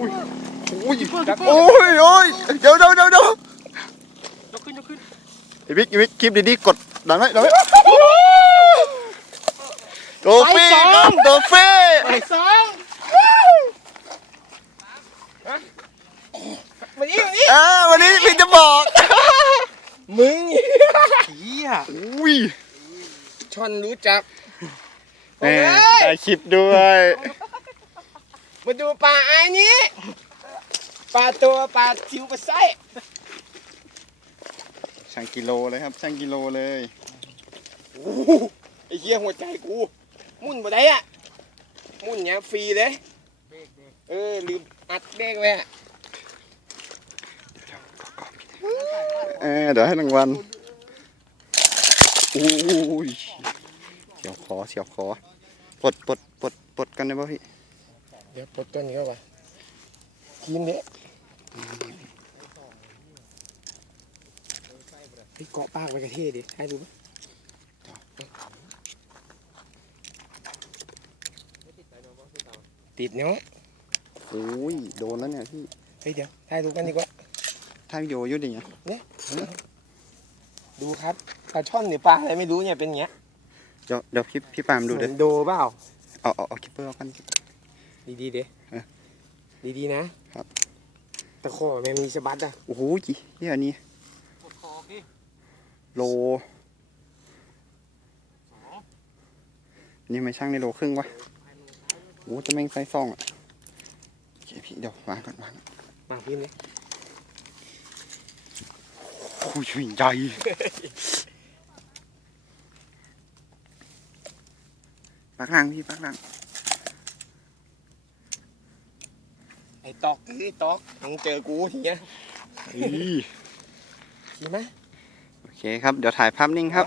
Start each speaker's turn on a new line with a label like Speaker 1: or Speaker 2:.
Speaker 1: อุ้ยโอ้ยโอ้ยเดี๋ยวเดี๋ยวเดี๋ยวเดี๋ยวย
Speaker 2: กขึ้นยกขึ้น
Speaker 1: ไอ้บิ๊กไอ้บิ๊กคลิปดีๆกดดันไว้ดันไว้โดฟี่ครับโดฟี่
Speaker 2: ไปสองมานี่มานี่
Speaker 1: อ่าวันนี้พี่จะบอก
Speaker 2: มึงเฮีย
Speaker 1: อุ้ย
Speaker 2: ช่อนรู้จัก
Speaker 1: แหม่ถ่ายคลิปด้วย
Speaker 2: มาดูปลาไอ้นี้ปลาตัวปลาทิวปลาไส้
Speaker 1: ช่างกิโลเลยครับช่างกิโลเลย
Speaker 2: โอ้โหไอ้เหี้ยหัวใจกู มุ่นบ่ได้อะมุ่นเนี้ยฟรีเลยเออลืมอัดเบรกไว้อะ
Speaker 1: เออเดี๋ยวให้รางวัลอุ้ยเสียวคอเสียวคอปลดปลดปลดปลดกันได้ป่ะพี่
Speaker 2: เดี๋ยวปลดตัวนี้เข้าไปทีมเนี้ยไอ้เกาะปากไปกระเทศดิให้ดูปะติดเนาะ
Speaker 1: อุ้ยโดนแล้วเนี่ยพี่
Speaker 2: เฮ้ยเดี๋ยวถ่ายรูปกันดีกว่า
Speaker 1: ถ้าวิดีโออยุ่ดิเนี่ย
Speaker 2: ดูครับปลาช่อนหรือปลาอะไรไม่รู้เนี่ยเป็นอย่างเงี้ย
Speaker 1: เดี๋ยวเดี๋ยวพี่พี่ปามดู
Speaker 2: เห
Speaker 1: เด้
Speaker 2: มือนโดเปล่า
Speaker 1: เอาเอาเอาคิปเปอร์เอากัน
Speaker 2: ดีๆเด้
Speaker 1: เออ
Speaker 2: ดีๆนะครับ ตะขอแม่งมีสะบัดอะ
Speaker 1: โอ้โหเฮียอันนี้โล นี่ไม่ช่างในโลครึ่งวะโอ้จะแม่งไซส์ซองอะโอเคพี่เดี๋ยววางก่อนวางก่อน
Speaker 2: มาพี่เนี่ย
Speaker 1: โอ้ยใหญ่ปักหลังพี่ปักหลัง
Speaker 2: ไอ้ ตอกคือไอ้ตอกมึงเจอกูทีเนี้ย
Speaker 1: อี
Speaker 2: ทีไหม
Speaker 1: โอเคครับ เดี๋ยวถ่ายภาพนิ่งครับ